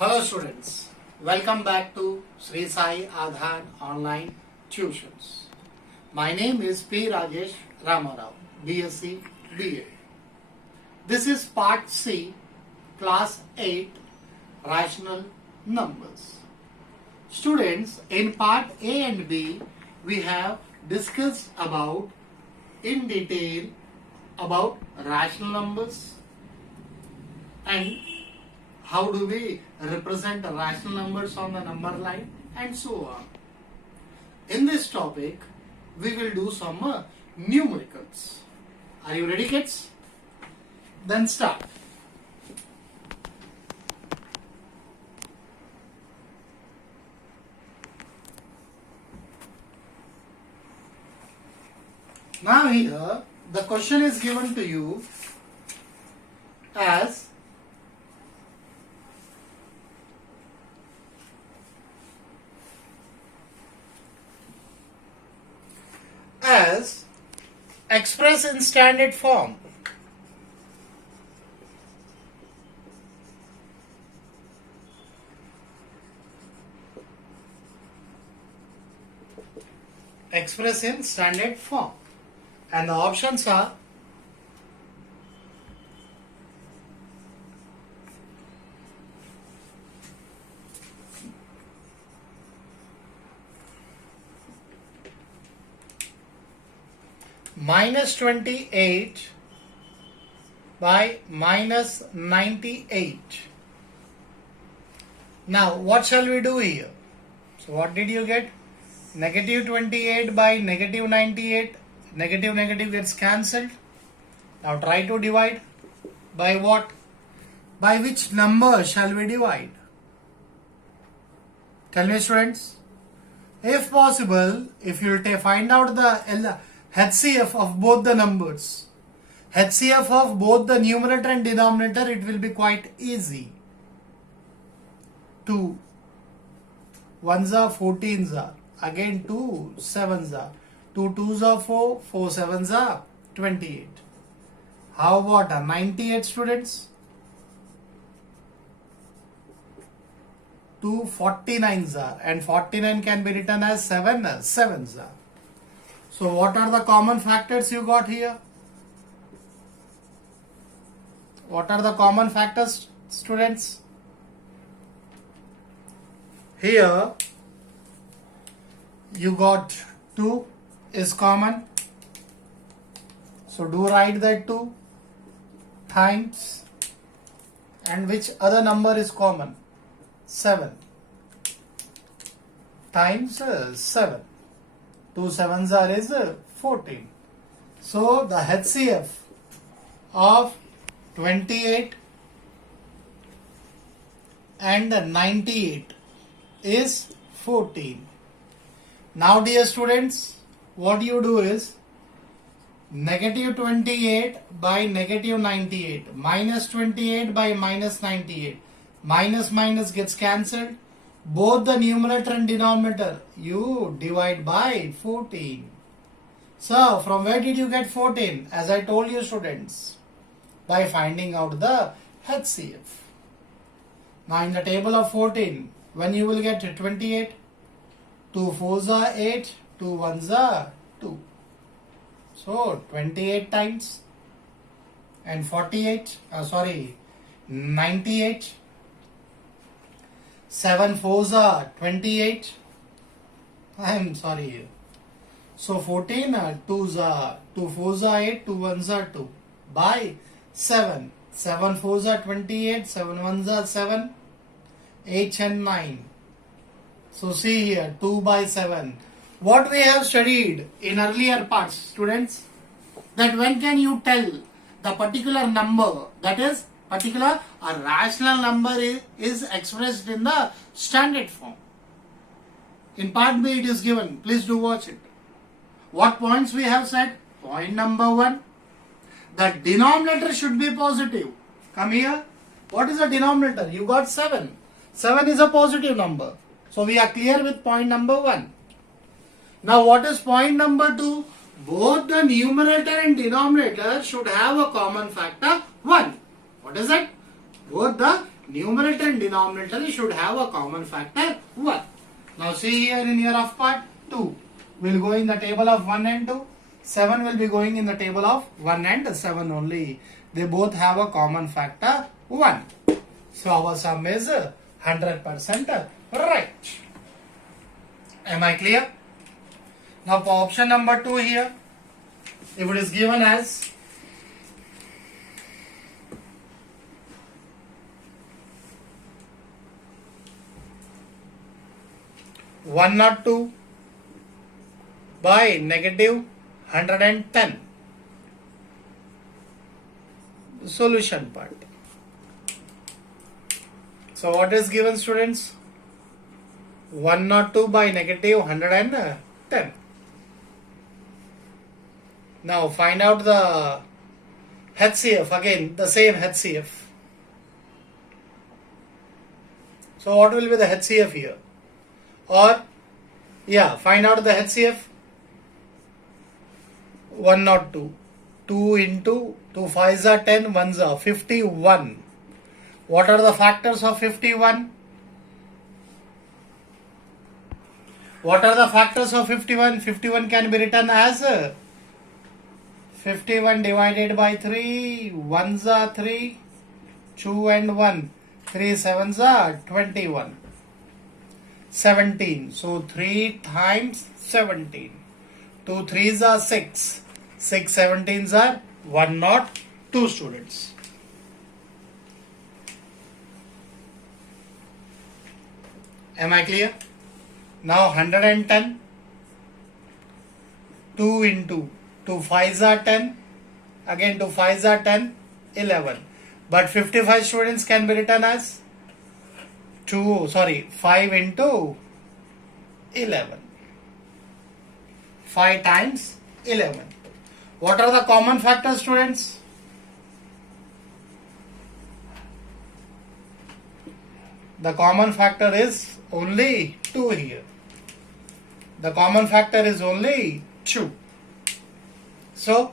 Hello students, welcome back to Sri Sai Adhan Online Tuitions. My name is P. Rajesh Ramarao, BSc BA. This is Part C, Class 8, Rational Numbers. Students, in Part A and B, we have discussed in detail about rational numbers and how do we represent rational numbers on the number line and so on. In this topic, we will do some numericals. Are you ready, kids? Then start. Now here, the question is given to you as express in standard form. Express in standard form. And the options are minus 28 by minus 98. Now, what shall we do here? So, what did you get? Negative 28 by negative 98. Negative negative gets cancelled. Now, try to divide. By what? By which number shall we divide? Tell me, students. If possible, if you find out the HCF of both the numbers, HCF of both the numerator and denominator, it will be quite easy. 2 1s are 14s are, again 2 7s are, 2 2s are 4, 4 7s are 28. How about 98, students? 2 49s are, and 49 can be written as 7 7s are. So what are the common factors you got here? What are the common factors, students? Here you got 2 is common. So do write that 2 times, and which other number is common? 7 times 7. 2 7s are is 14. So the HCF of 28 and 98 is 14. Now, dear students, what you do is negative 28 by negative 98, minus 28 by minus 98, minus minus gets cancelled. Both the numerator and denominator you divide by 14. So, from where did you get 14? As I told you, students, by finding out the HCF. Now, in the table of 14, when you will get 28, 2 4s are 8, 2 1s are 2. So, 28 times and 98. 7 4s are 28. I am sorry. So 14 2s are 2 4s are 8, 2 1s are 2 by 7. 7 4s are 28, 7 1s are 7, 8 and 9. So see here, 2 by 7. What we have studied in earlier parts, students, that when can you tell the particular number, that is a rational number is expressed in the standard form. In part B it is given. Please do watch it. What points we have said? Point number 1. The denominator should be positive. Come here. What is the denominator? You got 7. 7 is a positive number. So we are clear with point number 1. Now what is point number 2? Both the numerator and denominator should have a common factor 1. What is it? Both the numerator and denominator should have a common factor 1. Now see here in your rough part, 2 will go in the table of 1 and 2. 7 will be going in the table of 1 and 7 only. They both have a common factor 1. So our sum is 100% right. Am I clear? Now for option number 2 here, if it is given as (102) by negative 110. The solution part. So what is given, students? 102 by negative 110. Now find out the HCF, again the same HCF. So what will be the HCF here? Or yeah, find out the HCF. 102. 2 into 2 5s are 10, 1s are 51. What are the factors of 51? What are the factors of 51? 51 can be written as 51 divided by 3, 1s are 3, 2 and 1, 3 7s are 21. 17. So 3 times 17. 2 3s are 6. 6 17s are 102, students. Am I clear? Now 110. 2 into 2 5s are 10. Again 2 5s are 10. 11. But 55, students, can be written as 5 into 11. 5 times 11. What are the common factors, students? The common factor is only 2 here. The common factor is only 2. So,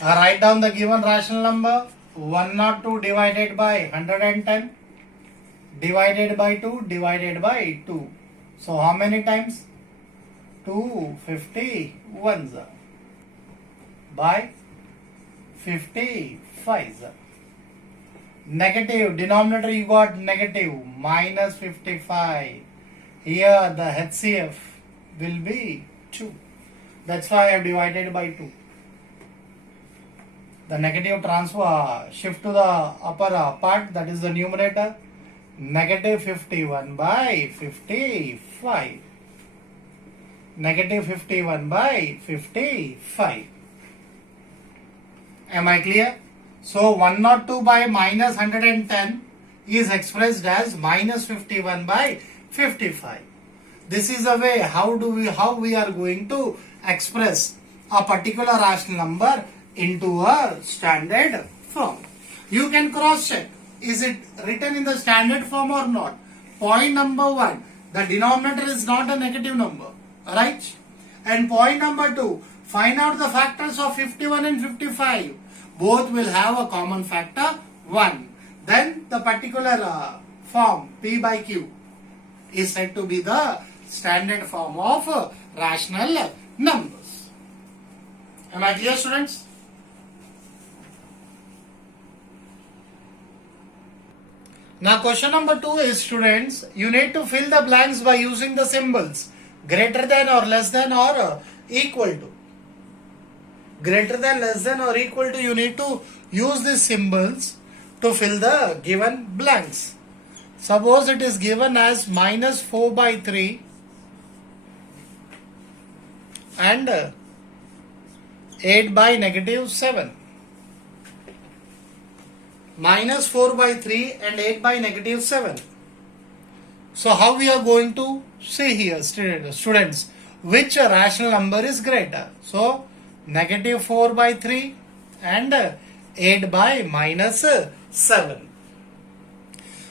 write down the given rational number. 102 divided by 110 divided by 2 divided by 2. So how many times? 251 by 55. Negative, denominator you got negative, minus 55. Here the HCF will be 2. That's why I have divided by 2. The negative transfer, shift to the upper part, that is the numerator. Negative 51 by 55. Negative 51 by 55. Am I clear? So 102 by minus 110 is expressed as minus 51 by 55. This is the way how we are going to express a particular rational number into a standard form. You can cross check. Is it written in the standard form or not? Point number 1, the denominator is not a negative number, right? And point number 2, find out the factors of 51 and 55. Both will have a common factor 1. Then the particular form P by Q is said to be the standard form of rational numbers. Am I clear, students? Now question number 2 is, students, you need to fill the blanks by using the symbols greater than or less than or equal to. Greater than, less than or equal to, you need to use these symbols to fill the given blanks. Suppose it is given as minus 4 by 3 and 8 by negative 7. Minus 4 by 3 and 8 by negative 7. So how we are going to see here, students, which rational number is greater? So negative 4 by 3 and 8 by minus 7.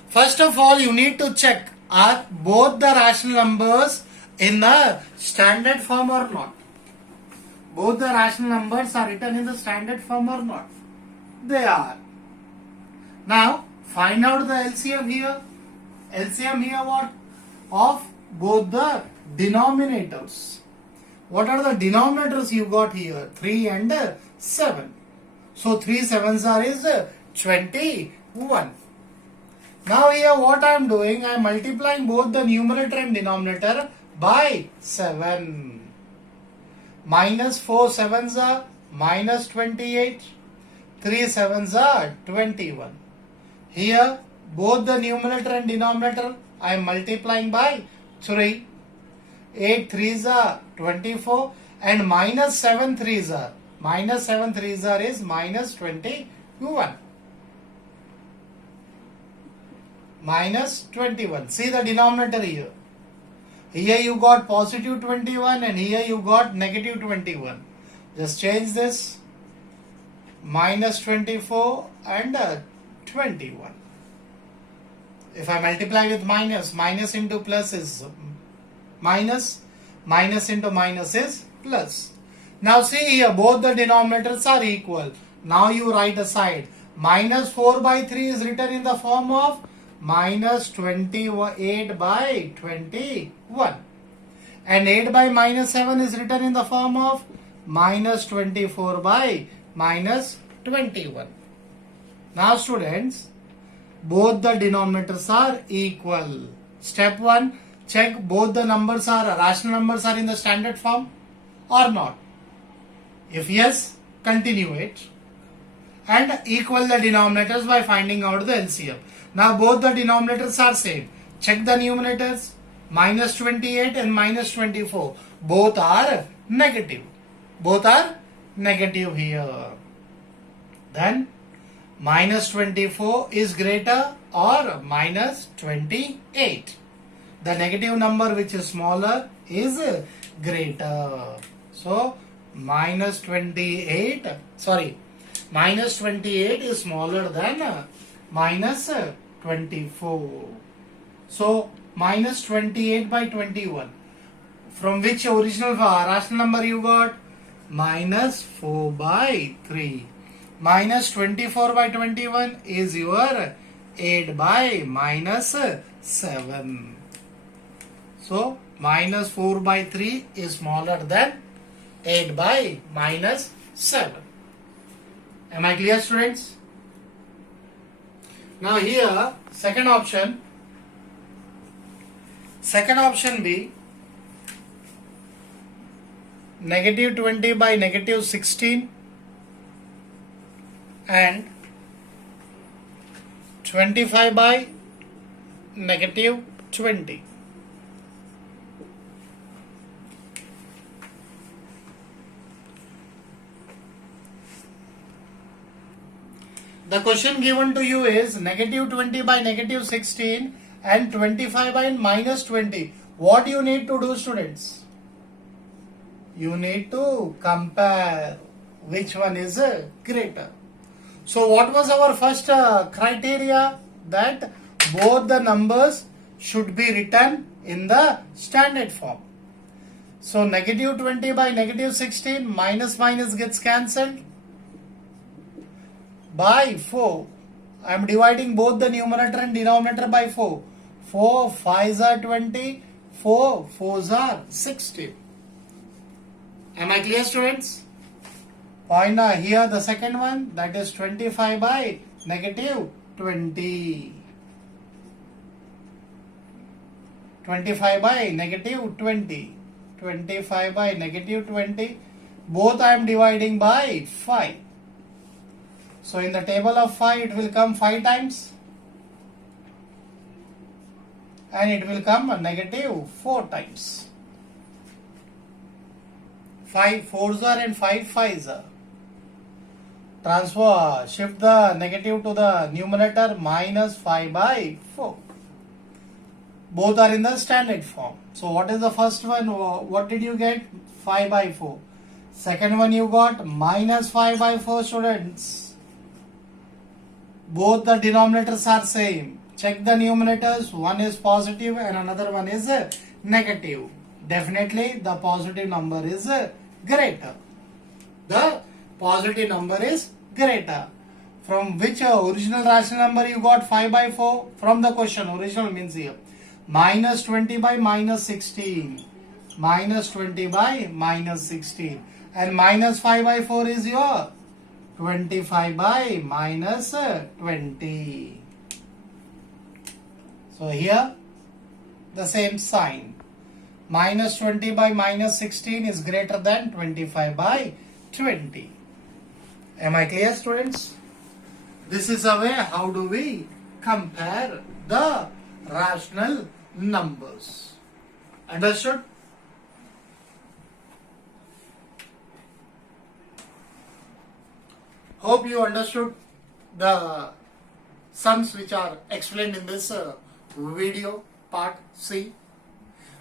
First of all, you need to check, are both the rational numbers in the standard form or not? Both the rational numbers are written in the standard form or not? They are. Now Find out the LCM here. LCM here what? Of both the denominators. What are the denominators you got here? 3 and 7. So 3 sevens are is 21. Now here what I am doing, I am multiplying both the numerator and denominator by 7. Minus 4 sevens are minus 28. 3 sevens are 21. Here both the numerator and denominator I am multiplying by 3. 8 threes are 24 and minus 7 threes are is minus 21. Minus 21. See the denominator here. Here you got positive 21 and here you got negative 21. Just change this. Minus 24 and 21. If I multiply with minus, minus into plus is minus, minus into minus is plus. Now see here, both the denominators are equal. Now you write aside. Minus 4 by 3 is written in the form of minus 28 by 21. And 8 by minus 7 is written in the form of minus 24 by minus 21. Now students, both the denominators are equal. Step 1, check both the numbers are rational numbers are in the standard form or not. If yes, continue it and equal the denominators by finding out the LCM. Now both the denominators are same. Check the numerators. Minus 28 and minus 24. Both are negative. Both are negative here. Then minus 24 is greater or minus 28. The negative number which is smaller is greater. So minus 28 is smaller than minus 24. So minus 28 by 21. From which original rational number you got? Minus 4 by 3. Minus 24 by 21 is your 8 by minus 7. So minus 4 by 3 is smaller than 8 by minus 7. Am I clear, students? Now here, second option B, negative 20 by negative 16 and 25 by negative 20. The question given to you is negative 20 by negative 16 and 25 by minus 20. What you need to do, students? You need to compare which one is greater. So what was our first criteria? That both the numbers should be written in the standard form. So negative 20 by negative 16, minus minus gets cancelled. By 4. I am dividing both the numerator and denominator by 4. 4 5s are 20. 4 4s are 60. Am I clear, students? Point here the second one, that is 25 by negative 20. 25 by negative 20. 25 by negative 20. Both I am dividing by 5. So in the table of 5 it will come 5 times and it will come negative 4 times. 5 4s are and 5 5s are. Transfer, shift the negative to the numerator, minus 5 by 4. Both are in the standard form. So what is the first one? What did you get? 5 by 4. Second one you got minus 5 by 4, students. Both the denominators are same. Check the numerators. One is positive and another one is negative. Definitely the positive number is greater. The positive number is greater. From which original rational number you got 5 by 4? From the question, original means here. Minus 20 by minus 16. Minus 20 by minus 16. And minus 5 by 4 is your 25 by minus 20. So here the same sign. Minus 20 by minus 16 is greater than 25 by 20. Am I clear, students? This is a way how do we compare the rational numbers. Understood? Hope you understood the sums which are explained in this video, part C.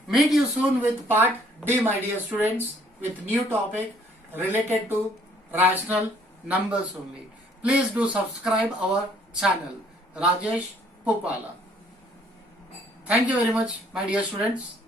Meet you soon with part D, my dear students, with new topic related to rational numbers only. Please do subscribe our channel, Rajesh Pupala. Thank you very much, my dear students.